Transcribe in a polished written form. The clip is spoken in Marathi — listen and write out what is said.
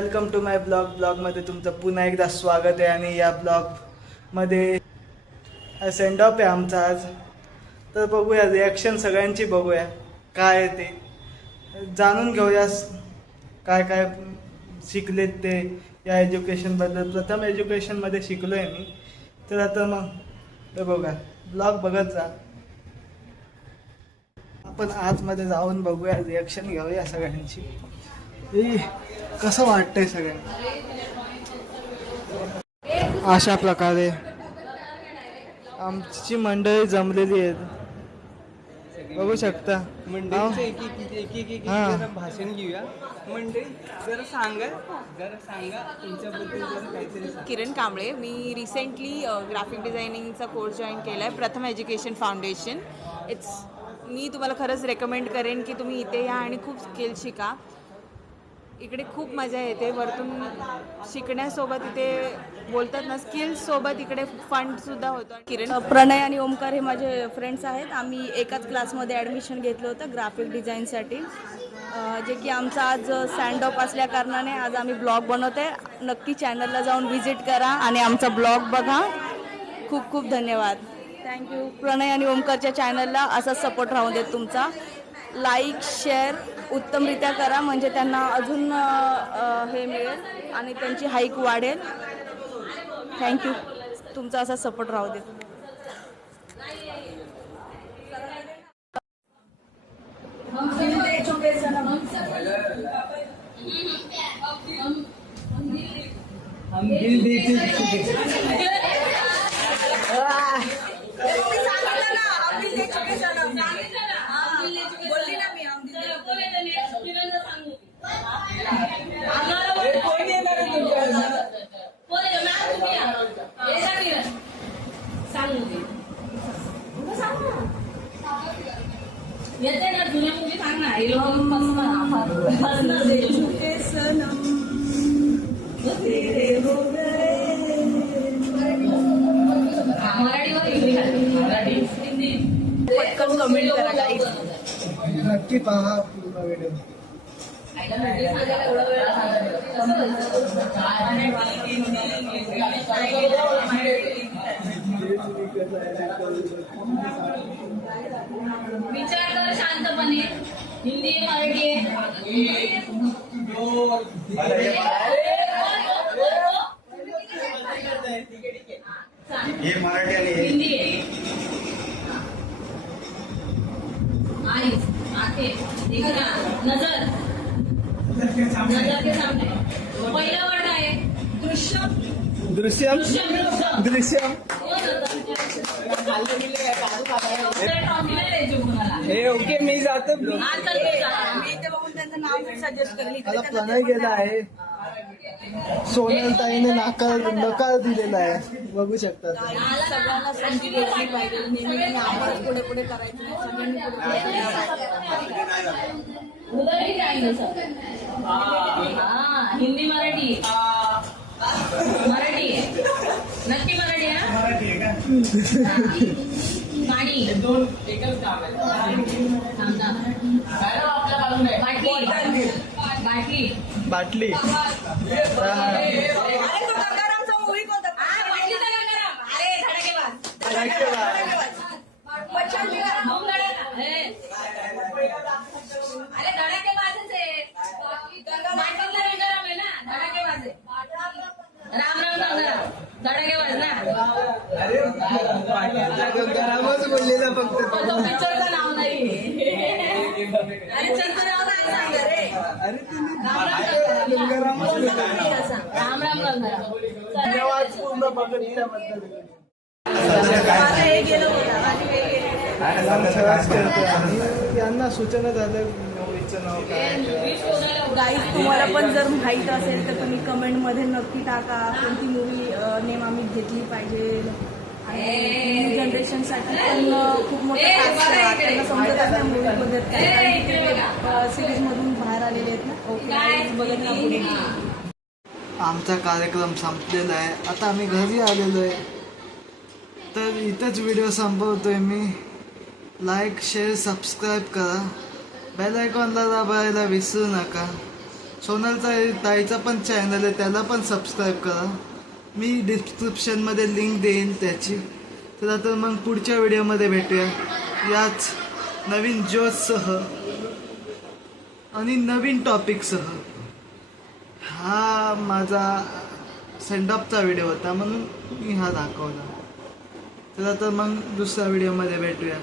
वेलकम टू माय ब्लॉगमध्ये तुमचं पुन्हा एकदा स्वागत आहे. आणि या ब्लॉगमध्ये सेंड ऑफ आहे आमचा आज. तर बघूया रिॲक्शन सगळ्यांची, बघूया काय आहे ते जाणून घेऊया, काय काय शिकलेत ते या एज्युकेशनबद्दल. प्रथम एज्युकेशनमध्ये शिकलो आहे मी, तर आता मग ते बघा, ब्लॉग बघत जा. आपण आतमध्ये जाऊन बघूया, रिॲक्शन घेऊया सगळ्यांची. कसं वाटतंय सगळ्यांना. अशा प्रकारे आमची मंडळी जमलेली आहेत, बघू शकता. भाषण घेऊया. मंडळी जरा सांगा तुमच्याबद्दल काहीतरी. किरण कांबळे, मी रिसेंटली ग्राफिक डिझायनिंगचा कोर्स जॉईन केला आहे, प्रथम एज्युकेशन फाउंडेशन. मी तुम्हाला खरंच रेकमेंड करेन की तुम्ही इथे या आणि खूप स्किल शिका. इकडे खूप मजा येते. वरतून शिकण्यासोबत इथे बोलतात ना, स्किल्ससोबत इकडे फंडसुद्धा होतो. किरण, प्रणय आणि ओमकार हे माझे फ्रेंड्स आहेत. आम्ही एकाच क्लासमध्ये ॲडमिशन घेतलं होतं ग्राफिक डिझाईनसाठी, जे की आमचा आज सँड ऑफ असल्या कारणाने आज आम्ही ब्लॉग बनवत आहे. नक्की चॅनलला जाऊन व्हिजिट करा आणि आमचा ब्लॉग बघा. खूप खूप धन्यवाद, थँक्यू. प्रणय आणि ओमकारच्या चॅनलला असाच सपोर्ट राहू देत तुमचा. लाईक शेअर उत्तमरित्या करा, म्हणजे त्यांना अजून हे मिळेल आणि त्यांची हाईक वाढेल. थँक्यू, तुमचा असा सपोर्ट राहू देत. येते ना जुन्या मुली, सांग ना. हे लोक मराठीवर मराठी हिंदी पटकन कमेंट करा गाईज. नक्की पहा पूर्ण व्हिडिओ. विचार कर शांतपणे. हिंदी मराठी आहे. हे मराठी आणि हिंदी आहे. आईज, आंखें, देखना, नजर, नजर के सामने. पहिला वर्ड आहे दृश्यम. दृश्यम. दृश्यम दृश्यम. हे ओके. मी जातो. मला प्रणय गेला आहे. सोनल ताईने नकार दिलेला आहे, बघू शकता. सगळ्यांना संधी भेटली पाहिजे. नेहमी आम्हाला पुढे पुढे करायचं, सगळ्यांनी हिंदी मराठी मराठी नक्की मराठी आहे ना. गाडी दोन एकच काम आहे. बाटली बाटली. गरमच बोललेला फक्त. पिक्चरचं नाव नाही. राम राम गंगाराम. धन्यवाद पूर्ण बघितल्याबद्दल. यांना सूचना झाल्या मूवीचं नाव काय. गाईज, तुम्हाला पण जर माहीत असेल तर तुम्ही कमेंटमध्ये नक्की टाका, कोणती मूवी नेम आम्ही घेतली पाहिजे. आणि न्यू जनरेशनसाठी पण खूप मोठा टास्क आहे. त्यांना समजत असल्या मूवीबद्दल काय, सिरीजमधून बाहेर आलेले आहेत ना. ओके, बघत ना पुढे. आमचा कार्यक्रम संपलेला आहे, आता आम्ही घरी आलेलो आहे. तर इथंच व्हिडिओ संपवतोय मी. लाईक शेअर सबस्क्राईब करा, बेल आयकॉनला दाबायला विसरू नका. सोनलचा ताईचा पण चॅनल आहे, त्याला पण सबस्क्राईब करा. मी डिस्क्रिप्शनमध्ये लिंक देईन त्याची. चला तर मग पुढच्या व्हिडिओमध्ये भेटूया याच नवीन जोशसह आणि नवीन टॉपिकसह. हा माझा सेंडऑफचा व्हिडिओ होता म्हणून मी हा दाखवला. चला तर मग दुसऱ्या व्हिडिओमध्ये भेटूया.